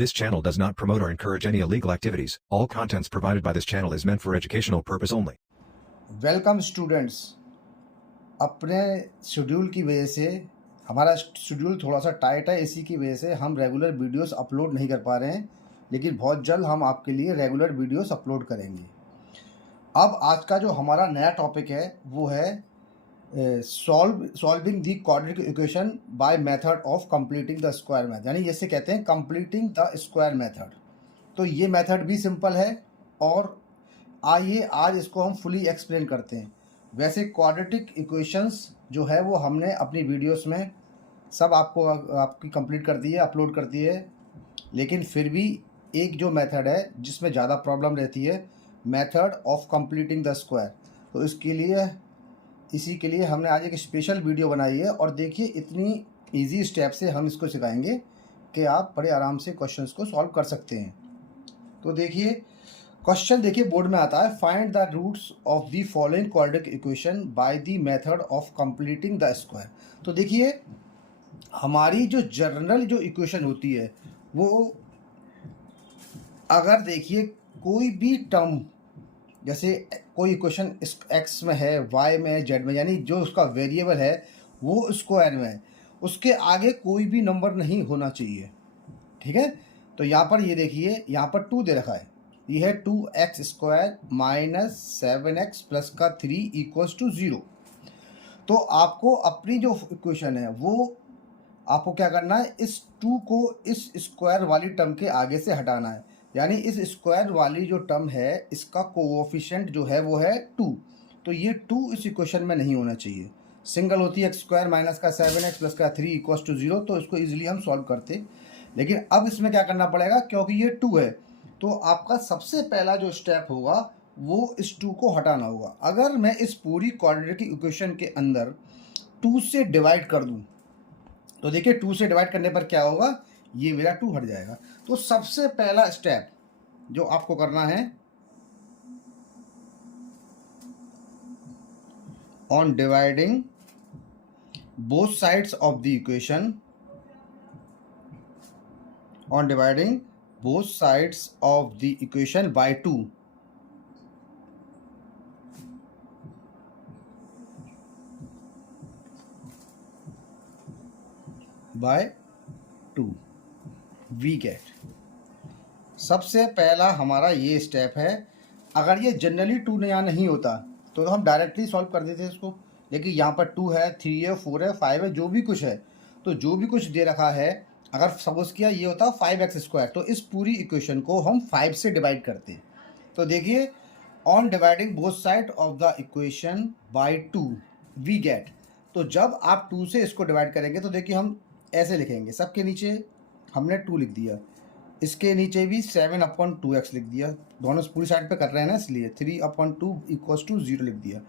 This channel does not promote or encourage any illegal activities. All contents provided by this channel is meant for educational purpose only. Welcome students. अपने schedule की वजह से हमारा schedule थोड़ा सा tight है, इसी की वजह से हम रेगुलर वीडियोस अपलोड नहीं कर पा रहे हैं, लेकिन बहुत जल्द हम आपके लिए रेगुलर वीडियोस अपलोड करेंगे। अब आज का जो हमारा नया टॉपिक है वो है solving the quadratic equation by method of completing the square method, यानी जैसे कहते हैं कंप्लीटिंग द स्क्वायर मेथड। तो ये मेथड भी सिंपल है और आइए आज इसको हम फुली एक्सप्लेन करते हैं। वैसे क्वाड्रेटिक इक्वेशंस जो है वो हमने अपनी वीडियोस में सब आपकी कंप्लीट कर दी है, अपलोड कर दी है, लेकिन फिर भी एक जो मेथड है जिसमें ज़्यादा प्रॉब्लम रहती है, method of completing the square. तो इसी के लिए हमने आज एक स्पेशल वीडियो बनाई है और देखिए इतनी इजी स्टेप से हम इसको सिखाएंगे कि आप बड़े आराम से क्वेश्चंस को सॉल्व कर सकते हैं। तो देखिए क्वेश्चन, देखिए बोर्ड में आता है, find the roots of the following quadratic equation by the method of completing the square. तो देखिए हमारी जो जनरल जो इक्वेशन होती है वो, अगर देखिए कोई भी टर्म, जैसे कोई इक्वेशन एक्स में है, वाई में है, जेड में, यानी जो उसका वेरिएबल है वो स्क्वायर में है, उसके आगे कोई भी नंबर नहीं होना चाहिए। ठीक है, तो यहाँ पर ये देखिए, यहाँ पर 2 दे रखा है, ये है 2x² माइनस 7x प्लस का 3 इक्वल्स टू 0। तो आपको अपनी जो इक्वेशन है वो आपको क्या करना है, इस 2 को इस स्क्वायर वाली टर्म के आगे से हटाना है, यानी इस स्क्वायर वाली जो टर्म है इसका कोएफिशिएंट जो है वो है 2। तो ये 2 इस इक्वेशन में नहीं होना चाहिए। सिंगल होती है x² माइनस का 7x प्लस का 3 इक्वल्स टू 0, तो इसको ईजिली हम सॉल्व करते। लेकिन अब इसमें क्या करना पड़ेगा, क्योंकि ये 2 है तो आपका सबसे पहला जो स्टेप होगा वो इस 2 को हटाना होगा। अगर मैं इस पूरी क्वाड्रेटिक इक्वेशन के अंदर 2 से डिवाइड कर दूं तो देखिए 2 से डिवाइड करने पर क्या होगा, ये मेरा 2 हट जाएगा। तो सबसे पहला स्टेप जो आपको करना है, on dividing both sides of the equation, on dividing both sides of the equation by 2, we get, सबसे पहला हमारा ये स्टेप है। अगर ये जनरली 2 यहाँ नहीं होता तो हम डायरेक्टली सॉल्व कर देते इसको, लेकिन यहाँ पर 2 है, 3 है, 4 है, 5 है, जो भी कुछ है, तो जो भी कुछ दे रखा है, अगर सपोज किया ये होता 5x², तो इस पूरी इक्वेशन को हम 5 से डिवाइड करते हैं। तो देखिए on dividing both side of the equation by 2 we get. तो जब आप 2 से इसको डिवाइड करेंगे तो देखिए हम ऐसे लिखेंगे, सबके नीचे हमने 2 लिख दिया, इसके नीचे भी 7/2x लिख दिया, दोनों पूरी साइड पे कर रहे हैं ना, इसलिए 3/2 इक्वल्स टू 0 लिख दिया।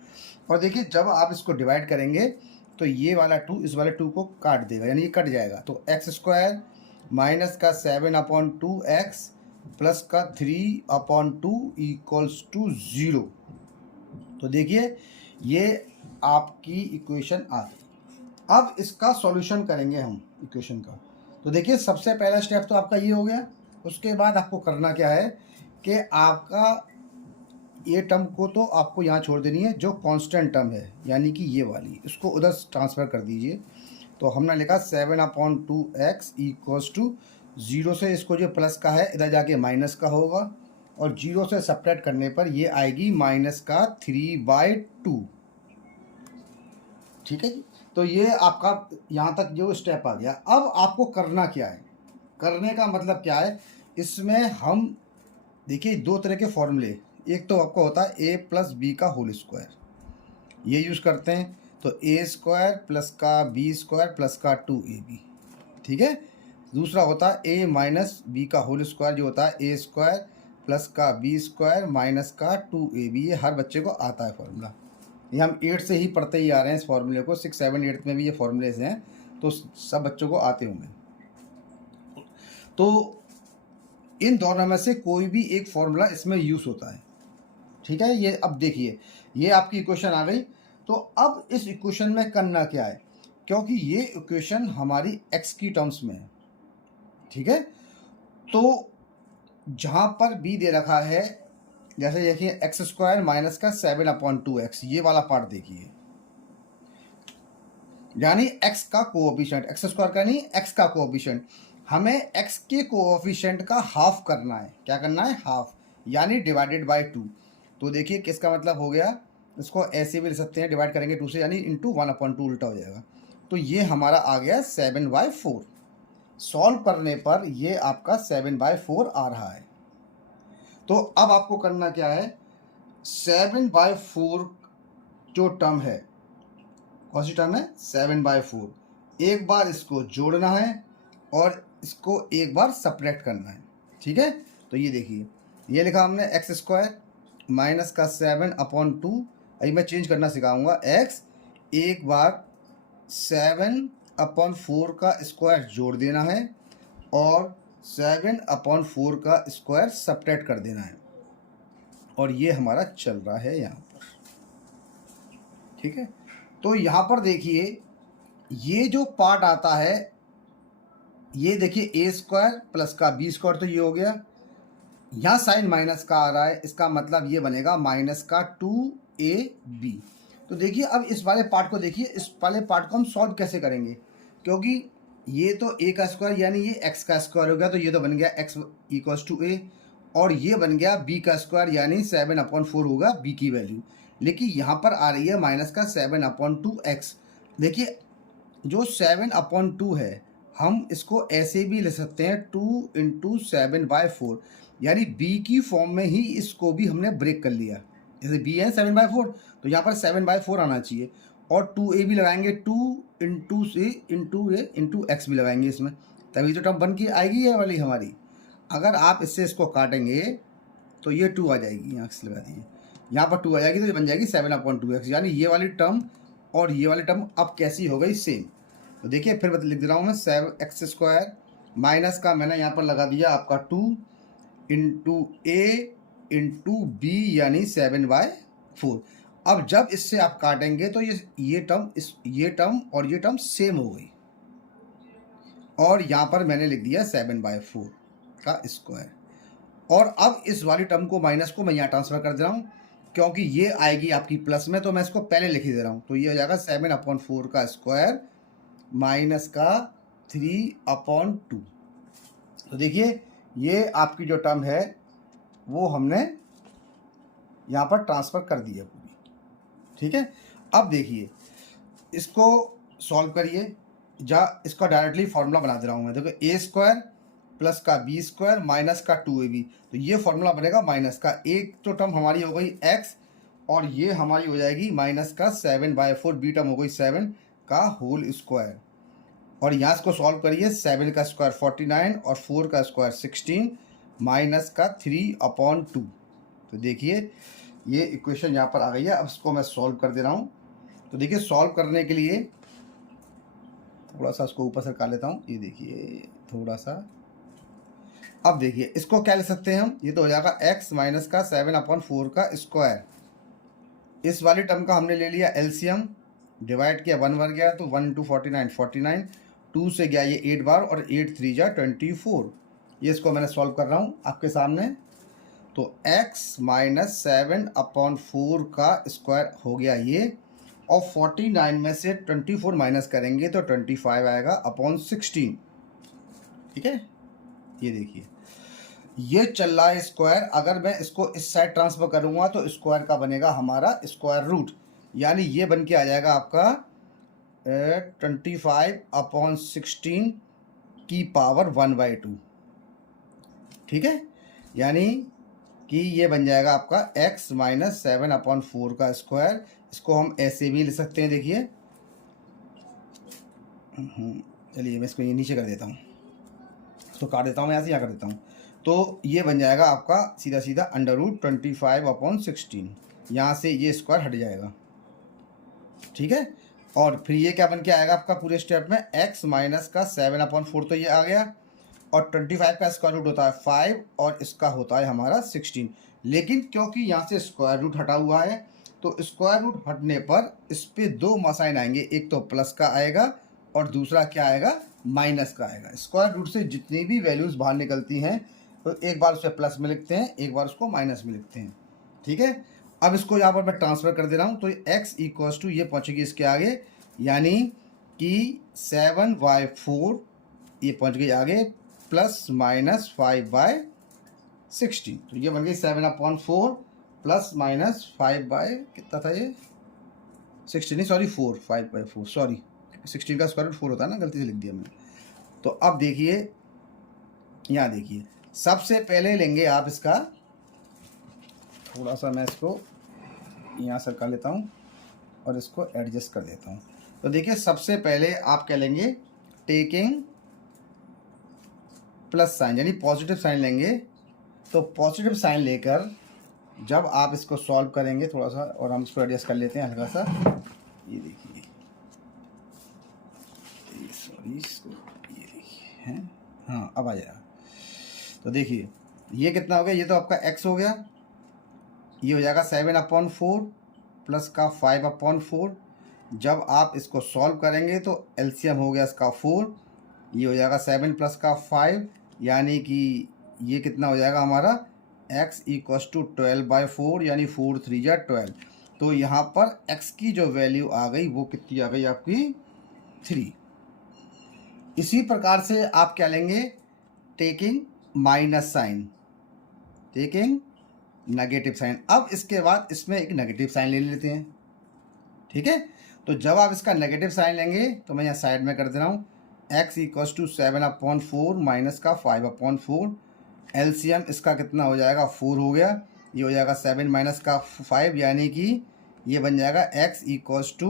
और देखिए जब आप इसको डिवाइड करेंगे तो ये वाला 2 इस वाले 2 को काट देगा, यानी ये कट जाएगा। तो x² माइनस का 7/2x प्लस का 3/2 इक्वल्स टू 0। तो देखिए ये आपकी इक्वेशन आ गई। अब इसका सॉल्यूशन करेंगे हम इक्वेशन का। तो देखिए सबसे पहला स्टेप तो आपका ये हो गया। उसके बाद आपको करना क्या है कि आपका ये टर्म को तो आपको यहाँ छोड़ देनी है, जो कांस्टेंट टर्म है यानी कि ये वाली, इसको उधर ट्रांसफ़र कर दीजिए। तो हमने लिखा 7/2x इक्वल्स टू 0 से इसको जो प्लस का है इधर जाके माइनस का होगा, और 0 से सब्ट्रैक्ट करने पर ये आएगी माइनस का 3/2। ठीक है जी, तो ये आपका यहाँ तक जो स्टेप आ गया। अब आपको करना क्या है, करने का मतलब क्या है, इसमें हम देखिए 2 तरह के फॉर्मूले, एक तो आपको होता है a प्लस बी का होल स्क्वायर, ये यूज़ करते हैं। तो a² प्लस का b² प्लस का 2ab। ठीक है, दूसरा होता है a माइनस बी का होल स्क्वायर, जो होता है a² प्लस का b² माइनस का 2ab। ये हर बच्चे को आता है फॉर्मूला, ये हम 8 से ही पढ़ते ही आ रहे हैं इस फॉर्मूले को, 6, 7, 8 में भी ये फॉर्मूले हैं, तो सब बच्चों को आते होंगे। तो इन दोनों में से कोई भी एक फॉर्मूला इसमें यूज़ होता है। ठीक है, ये अब देखिए ये आपकी इक्वेशन आ गई। तो अब इस इक्वेशन में करना क्या है, क्योंकि ये इक्वेशन हमारी x की टर्म्स में है। ठीक है, तो जहाँ पर बी दे रखा है, जैसे देखिए एक्स स्क्वायर माइनस का 7/2x, ये वाला पार्ट देखिए, यानी x का कोएफिशिएंट, एक्स स्क्वायर का नहीं, x का कोएफिशिएंट, हमें x के कोएफिशिएंट का हाफ करना है। क्या करना है? हाफ, यानी डिवाइडेड बाय 2। तो देखिए किसका मतलब हो गया, इसको ऐसे भी लिख सकते हैं, डिवाइड करेंगे 2 से, यानी इंटू 1/2 उल्टा हो जाएगा। तो ये हमारा आ गया 7/4। सॉल्व करने पर ये आपका 7/4 आ रहा है। तो अब आपको करना क्या है, 7/4 जो टर्म है, कौन सी टर्म है? 7/4। एक बार इसको जोड़ना है और इसको एक बार सब्ट्रैक्ट करना है। ठीक है, तो ये देखिए, ये लिखा हमने एक्स स्क्वायर माइनस का 7/2, अभी मैं चेंज करना सिखाऊंगा, एक्स, एक बार 7/4 का स्क्वायर जोड़ देना है और 7/4 का स्क्वायर सब्ट्रैक्ट कर देना है, और ये हमारा चल रहा है यहाँ पर। ठीक है, तो यहाँ पर देखिए ये जो पार्ट आता है, ये देखिए ए स्क्वायर प्लस का बी स्क्वायर, तो ये हो गया, यहाँ साइन माइनस का आ रहा है, इसका मतलब ये बनेगा माइनस का 2ab। तो देखिए अब इस वाले पार्ट को देखिए, इस वाले पार्ट को हम सॉल्व कैसे करेंगे, क्योंकि ये तो a का स्क्वायर यानी ये x का स्क्वायर हो गया, तो ये तो बन गया x इक्वल्स टू a, और ये बन गया b का स्क्वायर यानी 7/4 होगा b की वैल्यू। लेकिन यहाँ पर आ रही है माइनस का 7/2x। देखिए जो 7/2 है, हम इसको ऐसे भी ले सकते हैं 2 × 7/4, यानी b की फॉर्म में ही इसको भी हमने ब्रेक कर लिया। जैसे b है 7/4, तो यहाँ पर 7/4 आना चाहिए, और 2a भी लगाएंगे, 2 × x भी लगाएंगे इसमें, तभी तो टर्म बन के आएगी ये वाली हमारी। अगर आप इससे इसको काटेंगे तो ये 2 आ जाएगी, यहाँ से लगा दीजिए, यहाँ पर 2 आ जाएगी, तो ये बन जाएगी 7/2x, यानी ये वाली टर्म और ये वाली टर्म अब कैसी हो गई? सेम। तो देखिए फिर लिख दे रहा हूँ मैं, 7x² माइनस का मैंने यहाँ पर लगा दिया आपका 2 × a × b यानी 7/4। अब जब इससे आप काटेंगे तो ये टर्म और ये टर्म सेम हो गई, और यहाँ पर मैंने लिख दिया 7/4 का स्क्वायर। और अब इस वाली टर्म को, माइनस को मैं यहाँ ट्रांसफर कर दे रहा हूँ, क्योंकि ये आएगी आपकी प्लस में, तो मैं इसको पहले लिख ही दे रहा हूँ। तो ये हो जाएगा 7/4 का स्क्वायर माइनस का 3/2। तो देखिए ये आपकी जो टर्म है वो हमने यहाँ पर ट्रांसफ़र कर दी है पूरी। ठीक है, अब देखिए इसको सॉल्व करिए, इसका डायरेक्टली फार्मूला बना दे रहा हूँ मैं। देखो a स्क्वायर प्लस का बी स्क्वायर माइनस का 2ab, तो ये फार्मूला बनेगा माइनस का, एक तो टर्म हमारी हो गई x, और ये हमारी हो जाएगी माइनस का 7/4, बी टर्म हो गई 7 का होल स्क्वायर। और यहाँ इसको सॉल्व करिए, 7 का स्क्वायर 49 और 4 का स्क्वायर 16 माइनस का 3/2। तो देखिए ये इक्वेशन यहाँ पर आ गई है। अब इसको मैं सॉल्व कर दे रहा हूँ। तो देखिए सॉल्व करने के लिए थोड़ा सा इसको ऊपर से कर लेता हूँ, ये देखिए थोड़ा सा। अब देखिए इसको क्या ले सकते हैं हम, ये तो हो जाएगा x माइनस का 7/4 का स्क्वायर। इस वाली टर्म का हमने ले लिया एलसीएम, डिवाइड किया, 1 बार गया तो 1 × 49 49, 2 से गया ये 8 बार, और 8 3 जा 24। ये इसको मैंने सॉल्व कर रहा हूँ आपके सामने। तो x माइनस 7/4 का स्क्वायर हो गया ये, और 49 में से 24 माइनस करेंगे तो 25 आएगा अपॉन 16। ठीक है, ये देखिए ये चल रहा है स्क्वायर। अगर मैं इसको इस साइड ट्रांसफर करूँगा तो स्क्वायर का बनेगा हमारा स्क्वायर रूट, यानी ये बन के आ जाएगा आपका 25/16 की पावर 1/2। ठीक है, यानी कि ये बन जाएगा आपका x माइनस 7/4 का स्क्वायर। इसको हम ऐसे भी ले सकते हैं, देखिए चलिए मैं इसको ये नीचे कर देता हूँ, तो काट देता हूँ मैं यहाँ से, यहाँ कर देता हूँ। तो ये बन जाएगा आपका सीधा सीधा √25/16, यहाँ से ये स्क्वायर हट जाएगा। ठीक है, और फिर ये क्या बन के आएगा आपका पूरे स्टेप में, x माइनस का 7/4 तो ये आ गया, और 25 का स्क्वायर रूट होता है 5, और इसका होता है हमारा 16। लेकिन क्योंकि यहाँ से स्क्वायर रूट हटा हुआ है, तो स्क्वायर रूट हटने पर इस पर 2 साइन आएंगे, एक तो प्लस का आएगा और दूसरा क्या आएगा, माइनस का आएगा। स्क्वायर रूट से जितनी भी वैल्यूज़ बाहर निकलती हैं तो एक बार उसे प्लस में लिखते हैं, एक बार उसको माइनस में लिखते हैं। ठीक है, अब इसको यहाँ पर मैं ट्रांसफ़र कर दे रहा हूँ तो x इक्वल्स टू ये पहुँचेगी इसके आगे, यानी कि 7/4 ये पहुँच गई आगे प्लस माइनस 5/16। तो ये बन गई 7/4 प्लस माइनस 5 बाय कितना था ये 16 नहीं सॉरी 4 5/4 सॉरी 16 का स्क्वायर रूट 4 होता है ना, गलती से लिख दिया मैंने। तो अब देखिए यहाँ देखिए, सबसे पहले लेंगे आप इसका, थोड़ा सा मैं इसको यहाँ से कर लेता हूँ और इसको एडजस्ट कर देता हूँ। तो देखिए सबसे पहले आप क्या लेंगे, टेकिंग प्लस साइन यानी पॉजिटिव साइन लेंगे। तो पॉजिटिव साइन लेकर जब आप इसको सॉल्व करेंगे थोड़ा सा, और हम इसको एडजस्ट कर लेते हैं हल्का सा, ये देखिए सॉरी इसको ये देखिए हैं, हाँ अब आ जाएगा। तो देखिए ये कितना हो गया, ये तो आपका x हो गया, ये हो जाएगा 7/4 प्लस का 5/4। जब आप इसको सॉल्व करेंगे तो एलसीएम हो गया इसका 4, ये हो जाएगा 7 प्लस का 5, यानी कि ये कितना हो जाएगा हमारा x इक्वल्स टू 12/4 यानी 4 3 जा 12। तो यहाँ पर x की जो वैल्यू आ गई वो कितनी आ गई आपकी 3। इसी प्रकार से आप क्या लेंगे, taking minus sign, taking negative sign. अब इसके बाद इसमें एक नेगेटिव साइन ले लेते हैं। ठीक है, तो जब आप इसका नेगेटिव साइन लेंगे तो मैं यहाँ साइड में कर दे रहा हूँ, x इक्वल्स टू 7/4 माइनस का 5/4। एलसीएम इसका कितना हो जाएगा 4 हो गया, ये हो जाएगा 7 माइनस का 5 यानी कि ये बन जाएगा x इक्वल्स टू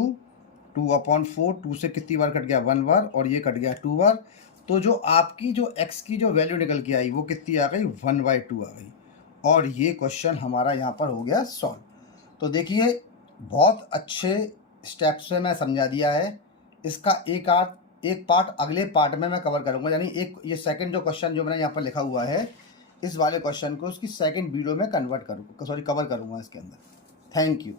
2/4। 2 से कितनी बार कट गया 1 बार, और ये कट गया 2 बार। तो जो आपकी जो x की जो वैल्यू निकल के आई वो कितनी आ गई 1/2 आ गई, और ये क्वेश्चन हमारा यहाँ पर हो गया सॉल्व। तो देखिए बहुत अच्छे स्टेप्स से मैं समझा दिया है। इसका एक पार्ट अगले पार्ट में मैं कवर करूँगा, यानी एक ये सेकंड जो क्वेश्चन जो मैंने यहाँ पर लिखा हुआ है इस वाले क्वेश्चन को उसकी सेकंड वीडियो में कवर करूँगा इसके अंदर। Thank you.